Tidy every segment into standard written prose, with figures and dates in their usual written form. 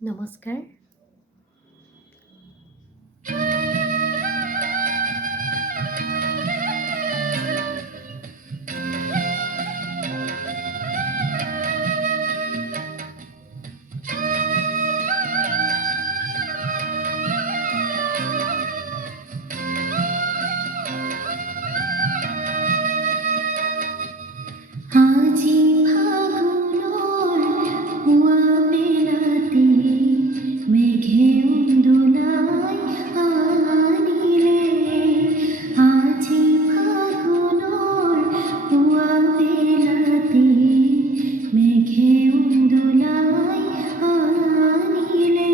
নমস্কার। আজি ফাগুনৰ পুৱা বেলাতে মেঘে উন্দোলাই আনিলে। আজি ফাগুনৰ পুৱা বেলাতে মেঘে উন্দোলাই আনিলে।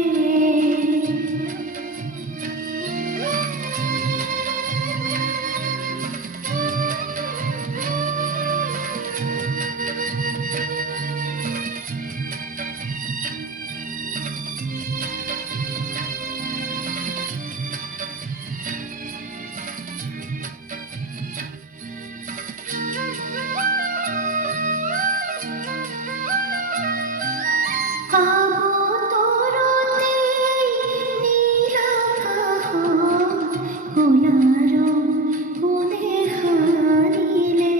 আবতরতে নীলাকাশ কোলার কোণে হারিলে।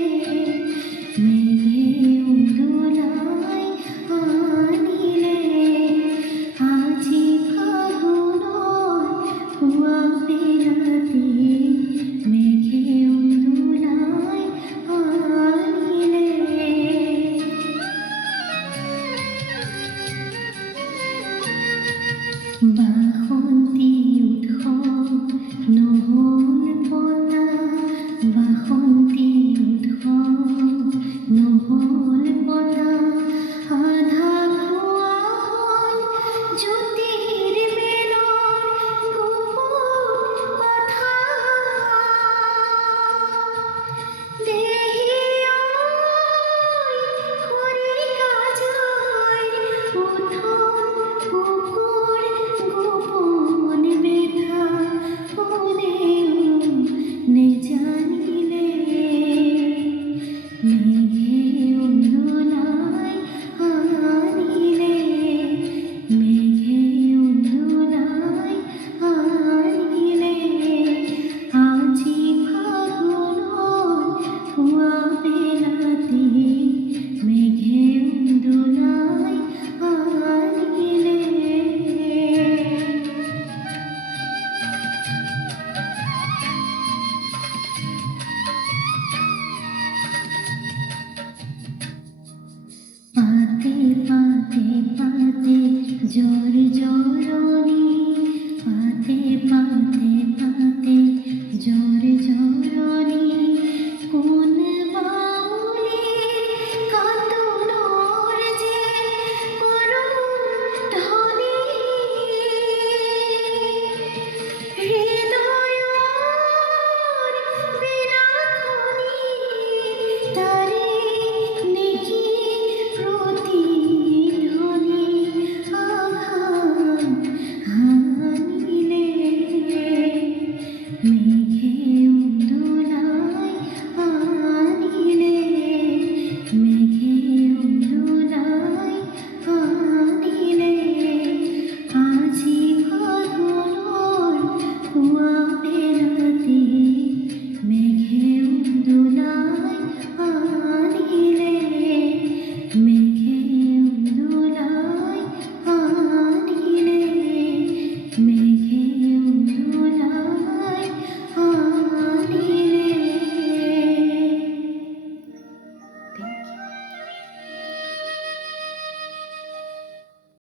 মেঘে উন্দোলাই আনিলে। আজি ফাগুনৰ পুৱা বেলাতে মেঘে উন্দোলাই আনিলে। বাসন্তী উৎসৱ নহ'ল পতা, বাসন্তী উৎসৱ নহ'ল পতা। আধা খোৱা হ'ল জ্যোতিৰ মেলৰ গোপন কথা। দেহি ঐ খৰিকাজৰ উঠোন কুকুৰ গোপন ব্যথা কোনেও নেজানিলে। মেঘে উন্দোলাই আনিলে। মেঘে উন্দোলাই আনিলে। আজি ফাগুনৰ পুৱা বেলাতে মেঘে উন্দোলাই আনিলে। পাতে পাতে পাতে জ্বর জ্বর